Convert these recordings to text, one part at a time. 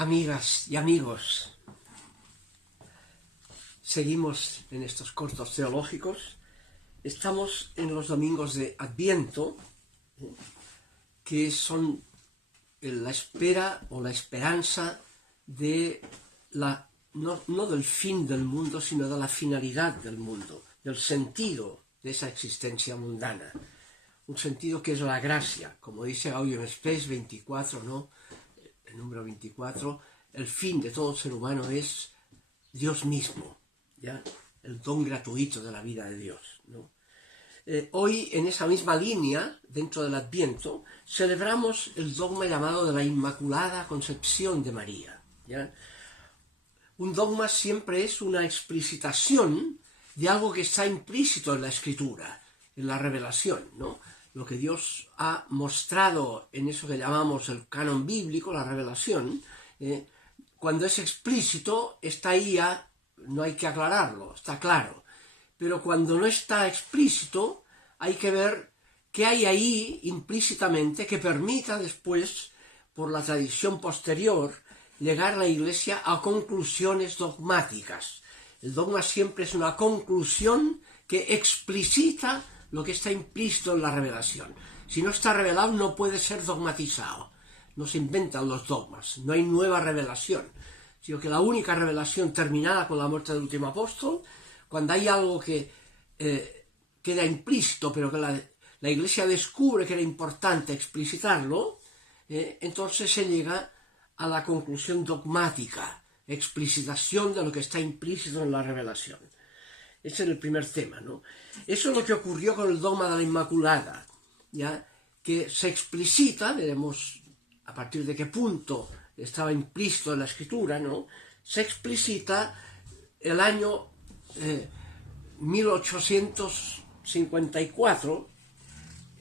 Amigas y amigos, seguimos en estos cortos teológicos. Estamos en los domingos de Adviento, que son la espera o la esperanza de no del fin del mundo, sino de la finalidad del mundo, del sentido de esa existencia mundana. Un sentido que es la gracia, como dice Gaudium et Spes 24, ¿no? El número 24, el fin de todo ser humano es Dios mismo, ¿ya? El don gratuito de la vida de Dios, ¿no? Hoy, en esa misma línea, dentro del Adviento, celebramos el dogma llamado de la Inmaculada Concepción de María, ¿ya? Un dogma siempre es una explicitación de algo que está implícito en la Escritura, en la revelación, ¿no? Lo que Dios ha mostrado en eso que llamamos el canon bíblico, la revelación, cuando es explícito, está ahí ya, no hay que aclararlo, está claro. Pero cuando no está explícito, hay que ver qué hay ahí implícitamente que permita después, por la tradición posterior, llegar a la Iglesia a conclusiones dogmáticas. El dogma siempre es una conclusión que explicita lo que está implícito en la revelación. Si no está revelado, no puede ser dogmatizado. No se inventan los dogmas, no hay nueva revelación, sino que la única revelación terminada con la muerte del último apóstol, cuando hay algo que queda implícito, pero que la Iglesia descubre que era importante explicitarlo, entonces se llega a la conclusión dogmática, explicitación de lo que está implícito en la revelación. Ese es el primer tema, ¿no? Eso es lo que ocurrió con el dogma de la Inmaculada, ¿ya? Que se explicita, veremos a partir de qué punto estaba implícito en la Escritura, ¿no? Se explicita el año 1854,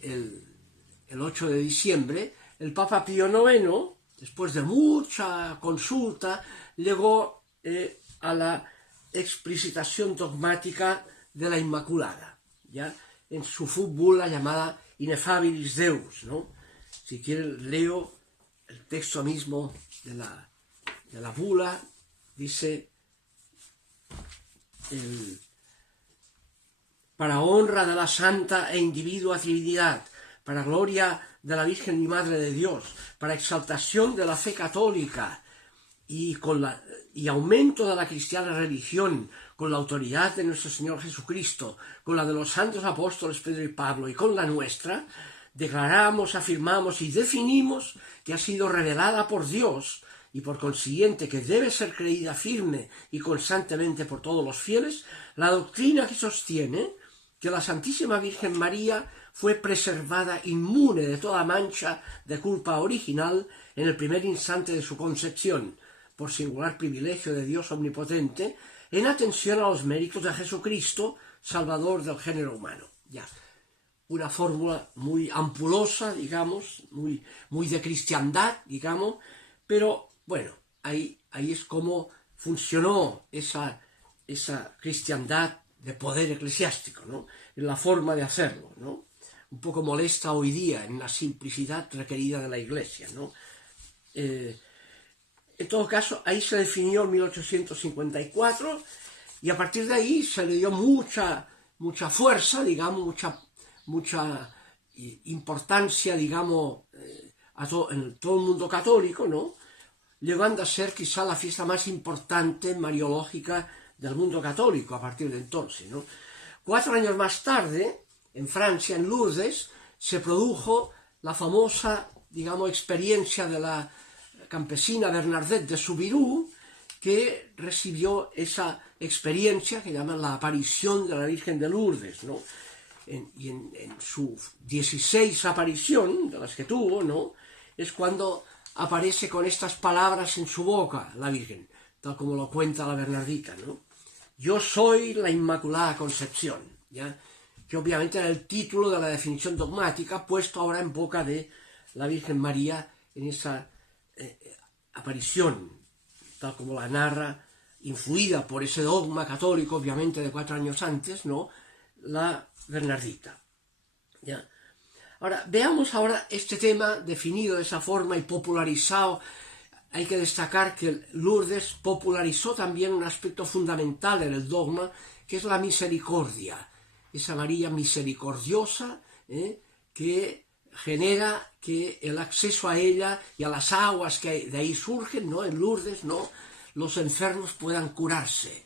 el 8 de diciembre, el Papa Pío IX, después de mucha consulta, llegó a la explicitación dogmática de la Inmaculada, ¿ya? En su bula llamada Ineffabilis Deus, ¿no? Si quieren leo el texto mismo de la bula. Dice: para honra de la santa e individua Trinidad, para gloria de la Virgen y Madre de Dios, para exaltación de la fe católica y aumento de la cristiana religión, con la autoridad de nuestro Señor Jesucristo, con la de los santos apóstoles Pedro y Pablo y con la nuestra, declaramos, afirmamos y definimos que ha sido revelada por Dios y por consiguiente que debe ser creída firme y constantemente por todos los fieles, la doctrina que sostiene que la Santísima Virgen María fue preservada inmune de toda mancha de culpa original en el primer instante de su concepción, por singular privilegio de Dios omnipotente, en atención a los méritos de Jesucristo, Salvador del género humano. Ya, una fórmula muy ampulosa, digamos, muy de cristiandad, digamos, pero bueno, ahí es como funcionó esa cristiandad de poder eclesiástico, ¿no? En la forma de hacerlo, ¿no? Un poco molesta hoy día en la simplicidad requerida de la Iglesia, ¿no? En todo caso, ahí se definió en 1854 y a partir de ahí se le dio mucha fuerza, digamos, mucha importancia, digamos, en todo el mundo católico, ¿no? Llegando a ser quizá la fiesta más importante mariológica del mundo católico a partir de entonces, ¿no? 4 años más tarde, en Francia, en Lourdes, se produjo la famosa, digamos, experiencia de la campesina Bernadette de Soubirous, que recibió esa experiencia que llaman la aparición de la Virgen de Lourdes, ¿no? Y en su 16 aparición, de las que tuvo, ¿no? Es cuando aparece con estas palabras en su boca la Virgen, tal como lo cuenta la Bernardita, ¿no? Yo soy la Inmaculada Concepción, ¿ya? Que obviamente era el título de la definición dogmática puesto ahora en boca de la Virgen María en esa aparición, tal como la narra, influida por ese dogma católico, obviamente, de 4 años antes, ¿no? La Bernardita, ¿ya? Ahora, veamos ahora este tema definido de esa forma y popularizado hay que destacar que Lourdes popularizó también un aspecto fundamental en el dogma, que es la misericordia, esa María misericordiosa, que genera que el acceso a ella y a las aguas que de ahí surgen, ¿no?, en Lourdes, ¿no?, los enfermos puedan curarse.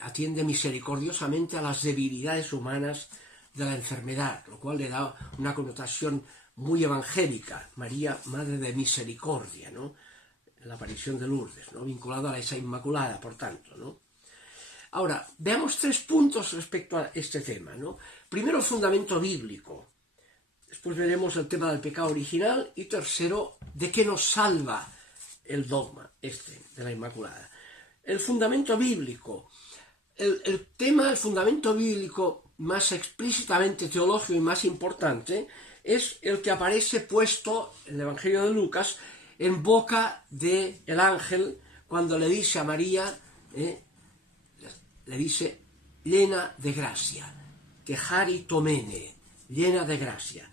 Atiende misericordiosamente a las debilidades humanas de la enfermedad, lo cual le da una connotación muy evangélica, María, Madre de Misericordia, ¿no?, la aparición de Lourdes, ¿no?, vinculada a esa Inmaculada, por tanto, ¿no? Ahora, veamos 3 puntos respecto a este tema, ¿no? Primero, el fundamento bíblico. Después veremos el tema del pecado original y tercero, de qué nos salva el dogma de la Inmaculada. El fundamento bíblico. El fundamento bíblico más explícitamente teológico y más importante es el que aparece puesto en el Evangelio de Lucas en boca del ángel cuando le dice a María, le dice, llena de gracia, que charitomene, llena de gracia.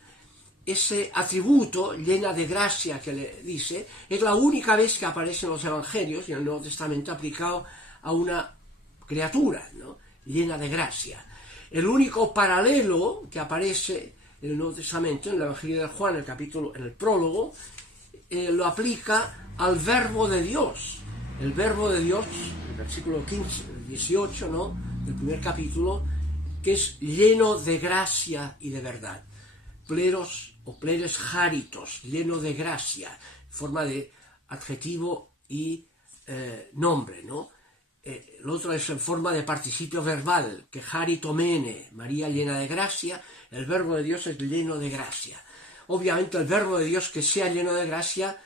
Ese atributo, llena de gracia, que le dice, es la única vez que aparece en los Evangelios y en el Nuevo Testamento aplicado a una criatura, ¿no?, llena de gracia. El único paralelo que aparece en el Nuevo Testamento, en el Evangelio de Juan, en el prólogo, lo aplica al Verbo de Dios. El Verbo de Dios, el versículo 18, ¿no?, del primer capítulo, que es lleno de gracia y de verdad. Pleros o pleres charitos, lleno de gracia, forma de adjetivo y nombre, ¿no? El otro es en forma de participio verbal, que charitomene, María llena de gracia, el Verbo de Dios es lleno de gracia. Obviamente el Verbo de Dios que sea lleno de gracia,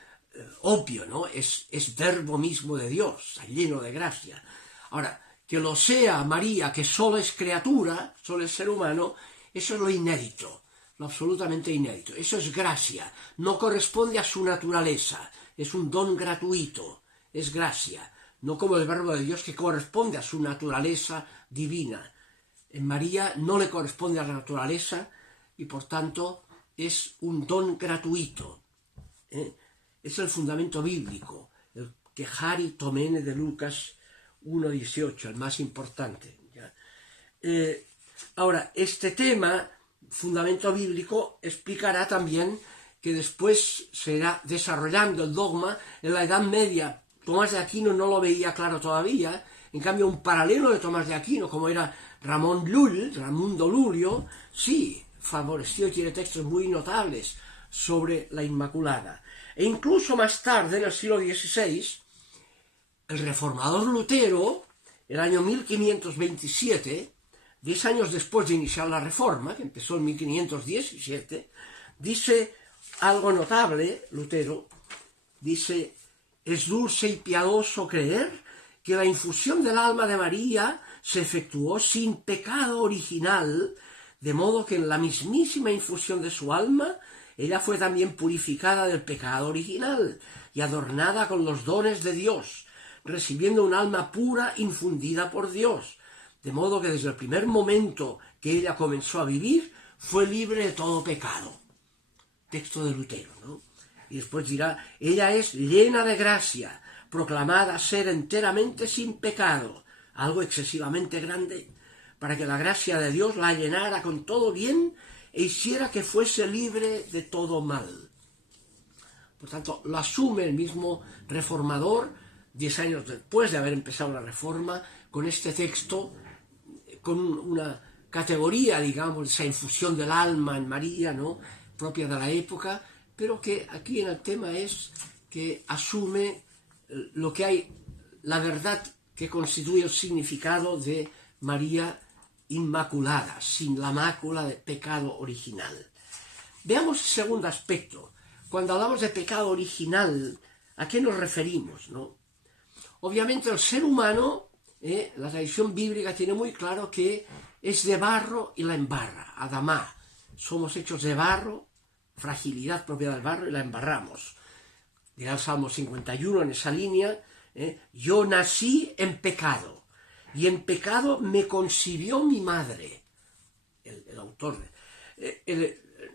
obvio, ¿no?, es verbo mismo de Dios, lleno de gracia. Ahora, que lo sea María, que solo es criatura, solo es ser humano, eso es lo inédito, lo absolutamente inédito. Eso es gracia, no corresponde a su naturaleza, es un don gratuito, es gracia, no como el Verbo de Dios que corresponde a su naturaleza divina. En María no le corresponde a la naturaleza y por tanto es un don gratuito. Es el fundamento bíblico, el que charitomene de Lucas 1.18, el más importante. ¿Ya? Ahora, este tema, fundamento bíblico, explicará también que después se irá desarrollando el dogma en la Edad Media. Tomás de Aquino no lo veía claro todavía, en cambio un paralelo de Tomás de Aquino, como era Ramundo Lulio, sí, favoreció y tiene textos muy notables sobre la Inmaculada. E incluso más tarde, en el siglo XVI, el reformador Lutero, el año 1527, 10 años después de iniciar la Reforma, que empezó en 1517, dice algo notable, Lutero, dice, es dulce y piadoso creer que la infusión del alma de María se efectuó sin pecado original, de modo que en la mismísima infusión de su alma, ella fue también purificada del pecado original y adornada con los dones de Dios, recibiendo un alma pura infundida por Dios, de modo que desde el primer momento que ella comenzó a vivir, fue libre de todo pecado. Texto de Lutero, ¿no? Y después dirá, ella es llena de gracia, proclamada ser enteramente sin pecado, algo excesivamente grande, para que la gracia de Dios la llenara con todo bien e hiciera que fuese libre de todo mal. Por tanto, lo asume el mismo reformador, 10 años después de haber empezado la Reforma, con este texto, con una categoría, digamos, esa infusión del alma en María, ¿no?, propia de la época, pero que aquí en el tema es que asume lo que hay, la verdad que constituye el significado de María Inmaculada, sin la mácula de pecado original. Veamos el segundo aspecto. Cuando hablamos de pecado original, ¿a qué nos referimos, no? Obviamente el ser humano, la tradición bíblica tiene muy claro que es de barro y la embarra, Adamá. Somos hechos de barro, fragilidad propia del barro, y la embarramos. Dirá el Salmo 51 en esa línea, yo nací en pecado, y en pecado me concibió mi madre. El autor.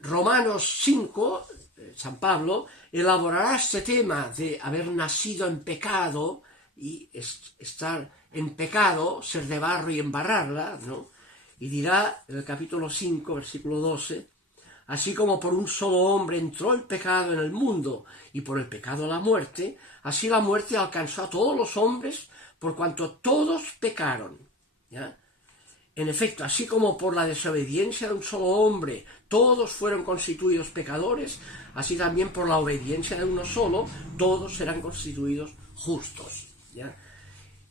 Romanos 5 San Pablo, elaborará este tema de haber nacido en pecado y estar en pecado, ser de barro y embarrarla, ¿no? Y dirá en el capítulo 5, versículo 12, así como por un solo hombre entró el pecado en el mundo y por el pecado la muerte, así la muerte alcanzó a todos los hombres por cuanto todos pecaron, ¿ya? En efecto, así como por la desobediencia de un solo hombre todos fueron constituidos pecadores, así también por la obediencia de uno solo todos serán constituidos justos, ¿ya?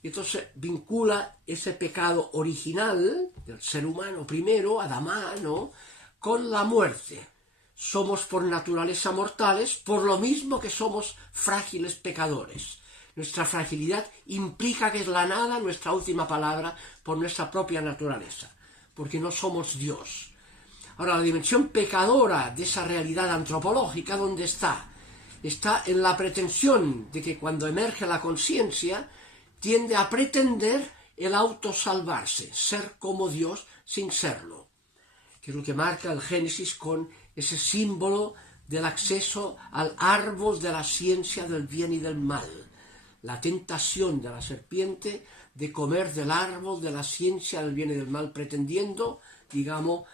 Y entonces vincula ese pecado original del ser humano primero, Adamá, ¿no?, con la muerte. Somos por naturaleza mortales, por lo mismo que somos frágiles pecadores. Nuestra fragilidad implica que es la nada nuestra última palabra por nuestra propia naturaleza, porque no somos Dios. Ahora, la dimensión pecadora de esa realidad antropológica, ¿dónde está? Está en la pretensión de que cuando emerge la conciencia, tiende a pretender el autosalvarse, ser como Dios sin serlo, que es lo que marca el Génesis con ese símbolo del acceso al árbol de la ciencia del bien y del mal. La tentación de la serpiente de comer del árbol de la ciencia del bien y del mal, pretendiendo, digamos,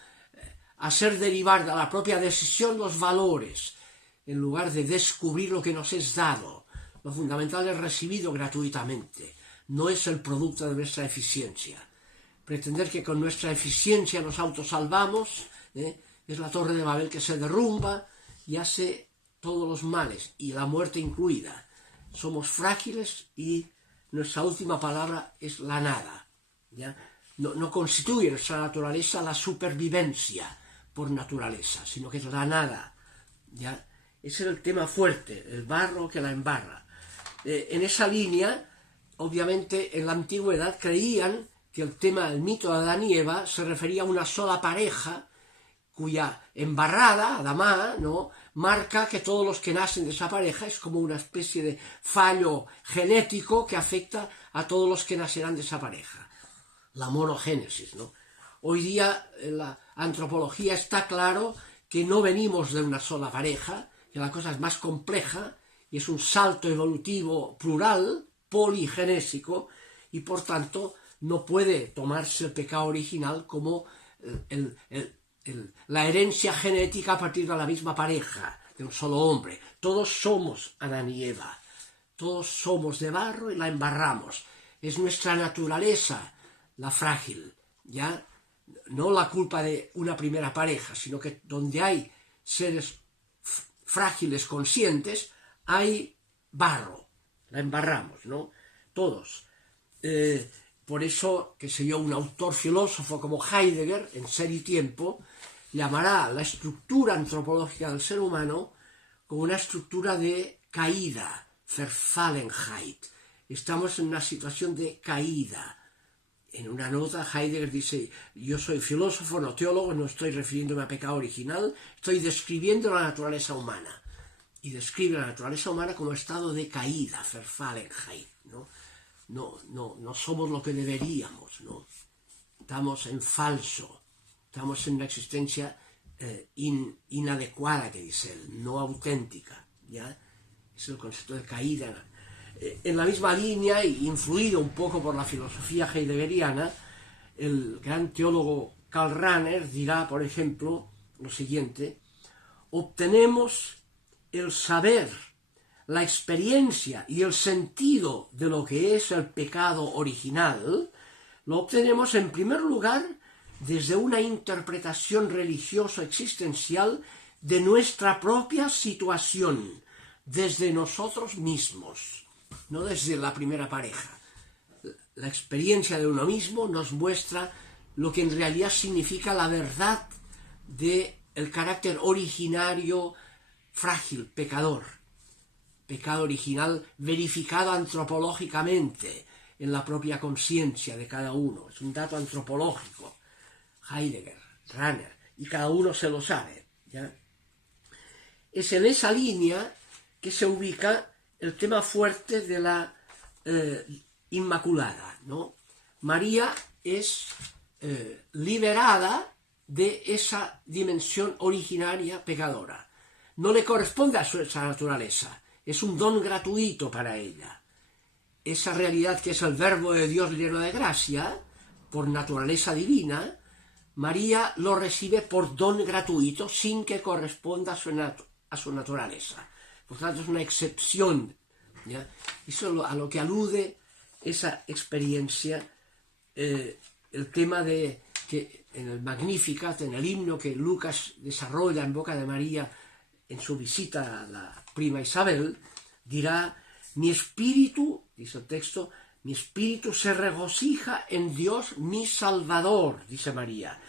hacer derivar de la propia decisión los valores, en lugar de descubrir lo que nos es dado. Lo fundamental es recibido gratuitamente, no es el producto de nuestra eficiencia. Pretender que con nuestra eficiencia nos autosalvamos, es la torre de Babel que se derrumba y hace todos los males, y la muerte incluida. Somos frágiles y nuestra última palabra es la nada, ¿ya? No constituye nuestra naturaleza la supervivencia por naturaleza, sino que es la nada, ¿ya? Ese es el tema fuerte, el barro que la embarra. En esa línea, obviamente, en la antigüedad creían que el tema, el mito de Adán y Eva, se refería a una sola pareja cuya embarrada, Adamá, ¿no?, marca que todos los que nacen de esa pareja es como una especie de fallo genético que afecta a todos los que nacerán de esa pareja. La monogénesis, ¿no? Hoy día en la antropología está claro que no venimos de una sola pareja, que la cosa es más compleja y es un salto evolutivo plural, poligenésico, y por tanto no puede tomarse el pecado original como la herencia genética a partir de la misma pareja, de un solo hombre. Todos somos Adán y Eva, todos somos de barro y la embarramos. Es nuestra naturaleza la frágil, ¿ya? No la culpa de una primera pareja, sino que donde hay seres frágiles conscientes, hay barro, la embarramos, ¿no? Todos. Por eso, qué sé yo, un autor filósofo como Heidegger, en Ser y Tiempo, llamará la estructura antropológica del ser humano como una estructura de caída, Verfallenheit. Estamos en una situación de caída. En una nota Heidegger dice, yo soy filósofo, no teólogo, no estoy refiriéndome a pecado original, estoy describiendo la naturaleza humana. Y describe la naturaleza humana como estado de caída, Verfallenheit, ¿no? No somos lo que deberíamos, ¿no? Estamos en falso, estamos en una existencia inadecuada, que dice él, no auténtica, ¿ya? Es el concepto de caída. En la misma línea, y influido un poco por la filosofía heideggeriana, el gran teólogo Karl Rahner dirá, por ejemplo, lo siguiente: obtenemos el saber, la experiencia y el sentido de lo que es el pecado original, lo obtenemos en primer lugar desde una interpretación religiosa existencial de nuestra propia situación, desde nosotros mismos, no desde la primera pareja. La experiencia de uno mismo nos muestra lo que en realidad significa la verdad del carácter originario, frágil, pecador. Pecado original verificado antropológicamente en la propia conciencia de cada uno. Es un dato antropológico. Heidegger, Rahner, y cada uno se lo sabe, ¿ya? Es en esa línea que se ubica el tema fuerte de la Inmaculada, ¿no? María es liberada de esa dimensión originaria pecadora. no le corresponde a esa naturaleza, es un don gratuito para ella. Esa realidad que es el verbo de Dios lleno de gracia, por naturaleza divina, María lo recibe por don gratuito sin que corresponda a su naturaleza. Por tanto, es una excepción, ¿ya? Eso a lo que alude esa experiencia, el tema de que en el Magnificat, en el himno que Lucas desarrolla en boca de María en su visita a la prima Isabel, dirá: mi espíritu, dice el texto, mi espíritu se regocija en Dios mi Salvador, dice María,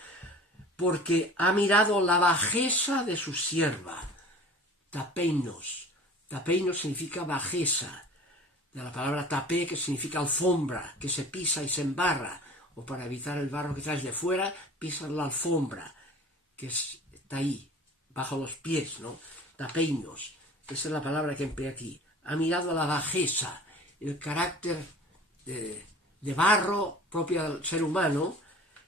porque ha mirado la bajeza de su sierva. Tapeinos. Tapeinos significa bajeza, de la palabra tapé, que significa alfombra, que se pisa y se embarra, o para evitar el barro que traes de fuera, pisas la alfombra, que está ahí, bajo los pies, ¿no? Tapeinos. Esa es la palabra que emplea aquí. Ha mirado la bajeza, el carácter de barro propio del ser humano,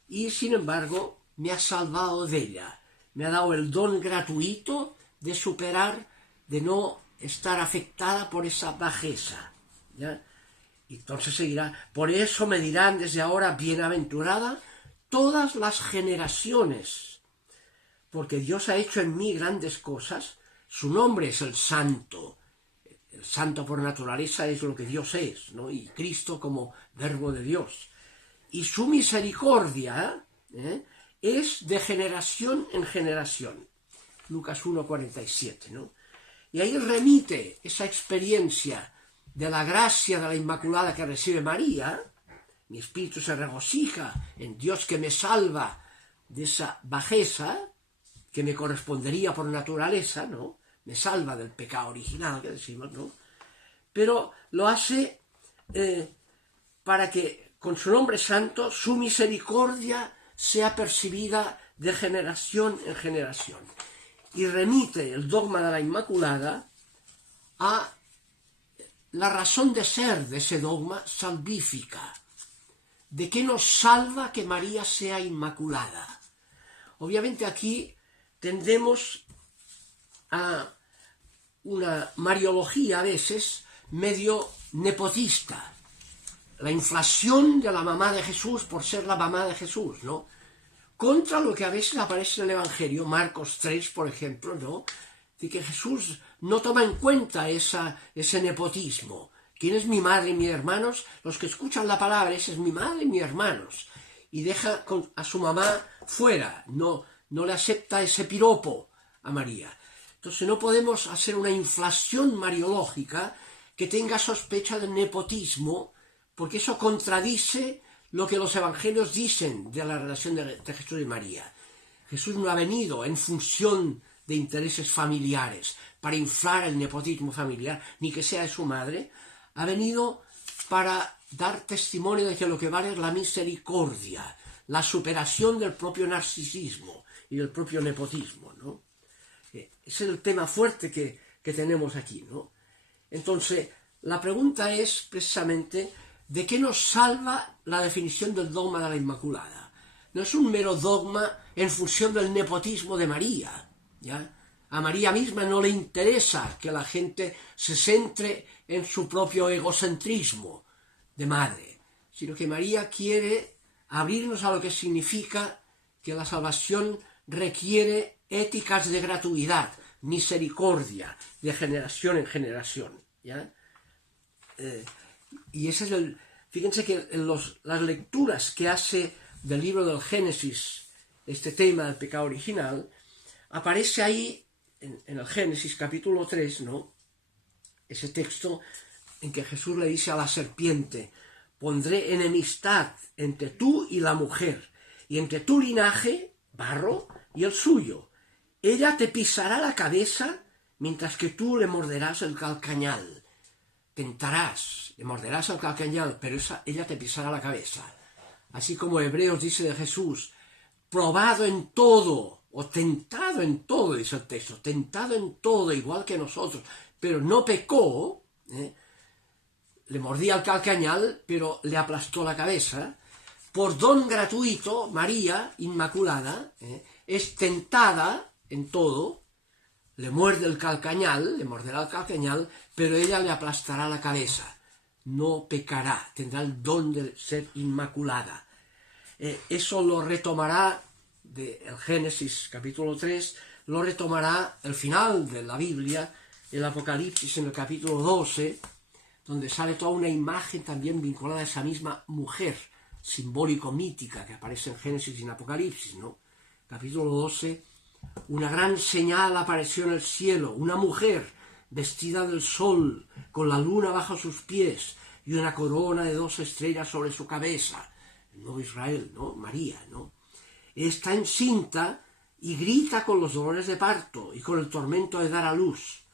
y sin embargo me ha salvado de ella. Me ha dado el don gratuito de superar, de no estar afectada por esa bajeza, ¿ya? Y entonces seguirá: por eso me dirán desde ahora bienaventurada todas las generaciones, porque Dios ha hecho en mí grandes cosas. Su nombre es el Santo. El Santo por naturaleza es lo que Dios es, ¿no? Y Cristo como verbo de Dios. Y su misericordia es de generación en generación. Lucas 1:47, ¿no? Y ahí remite esa experiencia de la gracia de la Inmaculada que recibe María. Mi espíritu se regocija en Dios que me salva de esa bajeza que me correspondería por naturaleza, ¿no? Me salva del pecado original, que decimos, ¿no? Pero lo hace para que con su nombre santo su misericordia sea percibida de generación en generación. Y remite el dogma de la Inmaculada a la razón de ser de ese dogma salvífica. ¿De qué nos salva que María sea inmaculada? Obviamente aquí tendemos a una mariología a veces medio nepotista. La inflación de la mamá de Jesús por ser la mamá de Jesús, ¿no? Contra lo que a veces aparece en el Evangelio, Marcos 3, por ejemplo, ¿no? De que Jesús no toma en cuenta ese nepotismo. ¿Quién es mi madre y mis hermanos? Los que escuchan la palabra, ese es mi madre y mis hermanos. Y deja a su mamá fuera, no le acepta ese piropo a María. Entonces no podemos hacer una inflación mariológica que tenga sospecha de nepotismo, porque eso contradice lo que los evangelios dicen de la relación de Jesús y María. Jesús no ha venido en función de intereses familiares, para inflar el nepotismo familiar, ni que sea de su madre. Ha venido para dar testimonio de que lo que vale es la misericordia, la superación del propio narcisismo y del propio nepotismo, ¿no? Ese es el tema fuerte que tenemos aquí, ¿no? Entonces, la pregunta es precisamente: ¿de qué nos salva la definición del dogma de la Inmaculada? No es un mero dogma en función del nepotismo de María, ¿ya? A María misma no le interesa que la gente se centre en su propio egocentrismo de madre, sino que María quiere abrirnos a lo que significa que la salvación requiere éticas de gratuidad, misericordia, de generación en generación, ¿ya? Y ese es fíjense que en las lecturas que hace del libro del Génesis, este tema del pecado original, aparece ahí en el Génesis capítulo 3, ¿no? Ese texto en que Jesús le dice a la serpiente: pondré enemistad entre tú y la mujer, y entre tu linaje, barro, y el suyo. Ella te pisará la cabeza, mientras que tú le morderás el calcañal. Tentarás, le morderás el calcañal, pero ella te pisará la cabeza. Así como Hebreos dice de Jesús: probado en todo, o tentado en todo, dice el texto, tentado en todo, igual que nosotros, pero no pecó, le mordía el calcañal, pero le aplastó la cabeza. Por don gratuito, María Inmaculada es tentada en todo, le muerde el calcañal, le morderá el calcañal, pero ella le aplastará la cabeza. No pecará, tendrá el don de ser inmaculada. Eso lo retomará del Génesis capítulo 3, lo retomará el final de la Biblia, el Apocalipsis en el capítulo 12, donde sale toda una imagen también vinculada a esa misma mujer simbólico-mítica que aparece en Génesis y en Apocalipsis, ¿no? Capítulo 12, una gran señal apareció en el cielo, una mujer vestida del sol, con la luna bajo sus pies y una corona de 2 estrellas sobre su cabeza. El nuevo Israel, ¿no? María, ¿no? Está encinta y grita con los dolores de parto y con el tormento de dar a luz.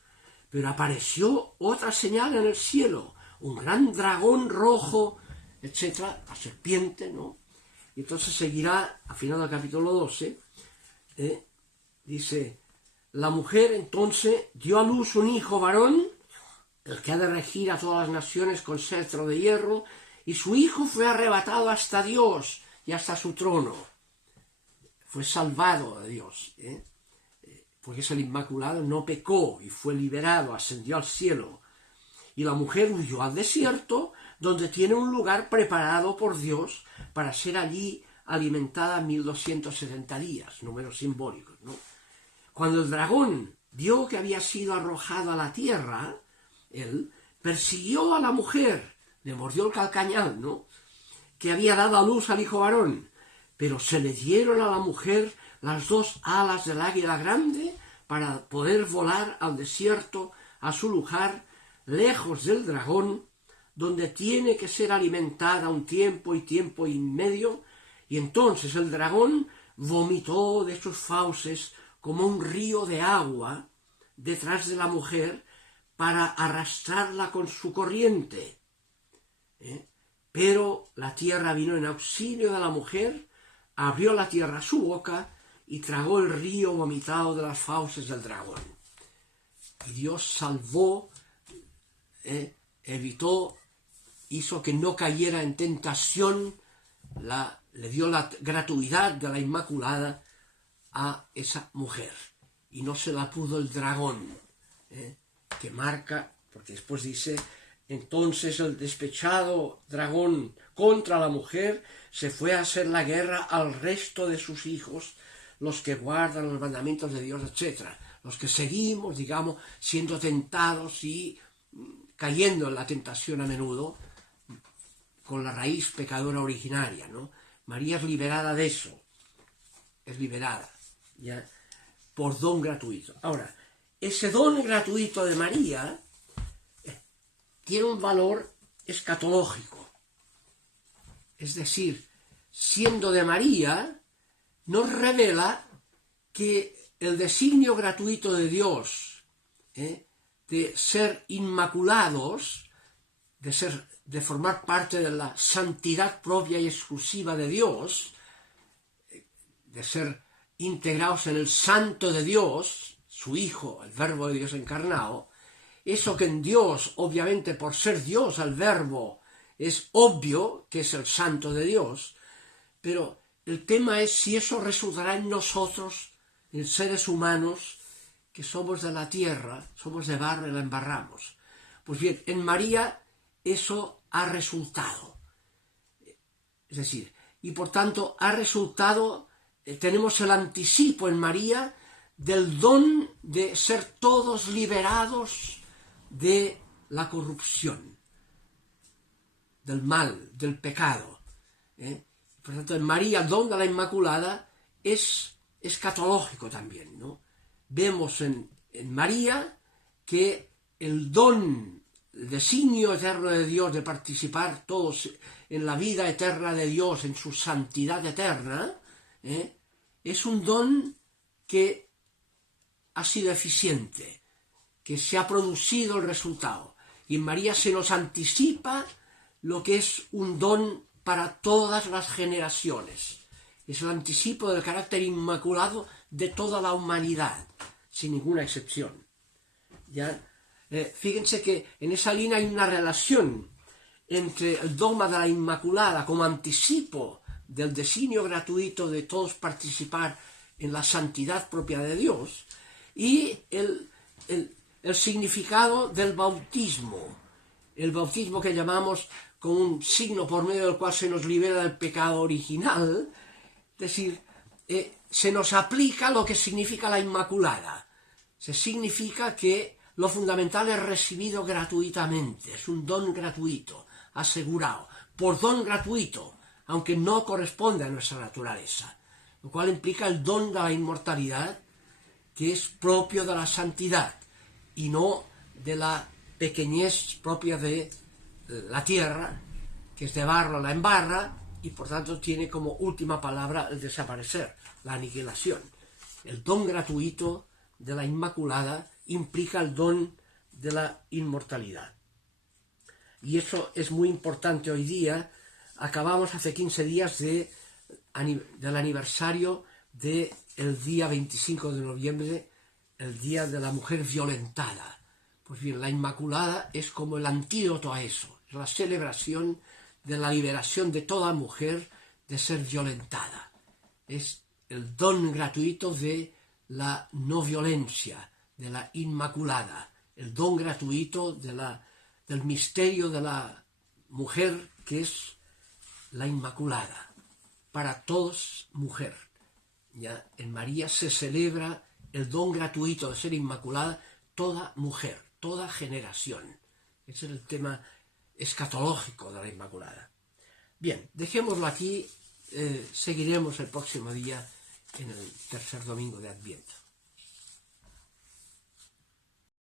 Pero apareció otra señal en el cielo, un gran dragón rojo, etcétera, la serpiente, ¿no? Y entonces seguirá, al final del capítulo 12, dice, la mujer entonces dio a luz un hijo varón, el que ha de regir a todas las naciones con cetro de hierro, y su hijo fue arrebatado hasta Dios y hasta su trono. Fue salvado de Dios, porque es el Inmaculado, no pecó y fue liberado, ascendió al cielo. Y la mujer huyó al desierto, donde tiene un lugar preparado por Dios para ser allí alimentada 1270 días, números simbólicos, ¿no? Cuando el dragón vio que había sido arrojado a la tierra, él persiguió a la mujer, le mordió el calcañal, ¿no?, que había dado a luz al hijo varón, pero se le dieron a la mujer las 2 alas del águila grande para poder volar al desierto, a su lugar, lejos del dragón, donde tiene que ser alimentada un tiempo y medio, y entonces el dragón vomitó de sus fauces como un río de agua detrás de la mujer para arrastrarla con su corriente. Pero la tierra vino en auxilio de la mujer, abrió la tierra su boca y tragó el río vomitado de las fauces del dragón. Y Dios salvó, evitó, hizo que no cayera en tentación, le dio la gratuidad de la Inmaculada a esa mujer. Y no se la pudo el dragón, que marca, porque después dice, entonces el despechado dragón contra la mujer se fue a hacer la guerra al resto de sus hijos, los que guardan los mandamientos de Dios, etc. Los que seguimos, digamos, siendo tentados y cayendo en la tentación a menudo, con la raíz pecadora originaria, ¿no? María es liberada de eso, es liberada, ¿ya?, por don gratuito. Ahora, ese don gratuito de María tiene un valor escatológico. Es decir, siendo de María, nos revela que el designio gratuito de Dios, de ser inmaculados, de formar parte de la santidad propia y exclusiva de Dios, de ser integrados en el Santo de Dios, su Hijo, el Verbo de Dios encarnado, eso que en Dios, obviamente por ser Dios el Verbo, es obvio que es el Santo de Dios, pero el tema es si eso resultará en nosotros, en seres humanos, que somos de la tierra, somos de barro y la embarramos. Pues bien, en María eso ha resultado. Es decir, y por tanto ha resultado, tenemos el anticipo en María del don de ser todos liberados de la corrupción, del mal, del pecado. Por tanto, en María, el don de la Inmaculada es escatológico también, ¿no? Vemos en María que el don, el designio eterno de Dios de participar todos en la vida eterna de Dios, en su santidad eterna, es un don que ha sido eficiente, que se ha producido el resultado. Y en María se nos anticipa lo que es un don para todas las generaciones. Es el anticipo del carácter inmaculado de toda la humanidad, sin ninguna excepción. ¿Ya? Fíjense que en esa línea hay una relación entre el dogma de la Inmaculada como anticipo del designio gratuito de todos participar en la santidad propia de Dios, y el significado del bautismo. El bautismo que llamamos con un signo por medio del cual se nos libera del pecado original, es decir, se nos aplica lo que significa la Inmaculada. Se significa que lo fundamental es recibido gratuitamente, es un don gratuito, asegurado, por don gratuito, aunque no corresponde a nuestra naturaleza, lo cual implica el don de la inmortalidad, que es propio de la santidad, y no de la pequeñez propia de la tierra, que es de barro la embarra, y por tanto tiene como última palabra el desaparecer, la aniquilación. El don gratuito de la Inmaculada implica el don de la inmortalidad. Y eso es muy importante hoy día. Acabamos hace 15 días del aniversario del día 25 de noviembre, el Día de la Mujer Violentada. Pues bien, la Inmaculada es como el antídoto a eso, es la celebración de la liberación de toda mujer de ser violentada. Es el don gratuito de la no violencia, de la Inmaculada, el don gratuito del misterio de la mujer, que es la Inmaculada, para todos mujer. Ya en María se celebra el don gratuito de ser Inmaculada toda mujer, toda generación. Ese es el tema escatológico de la Inmaculada. Bien, dejémoslo aquí, seguiremos el próximo día en el tercer domingo de Adviento.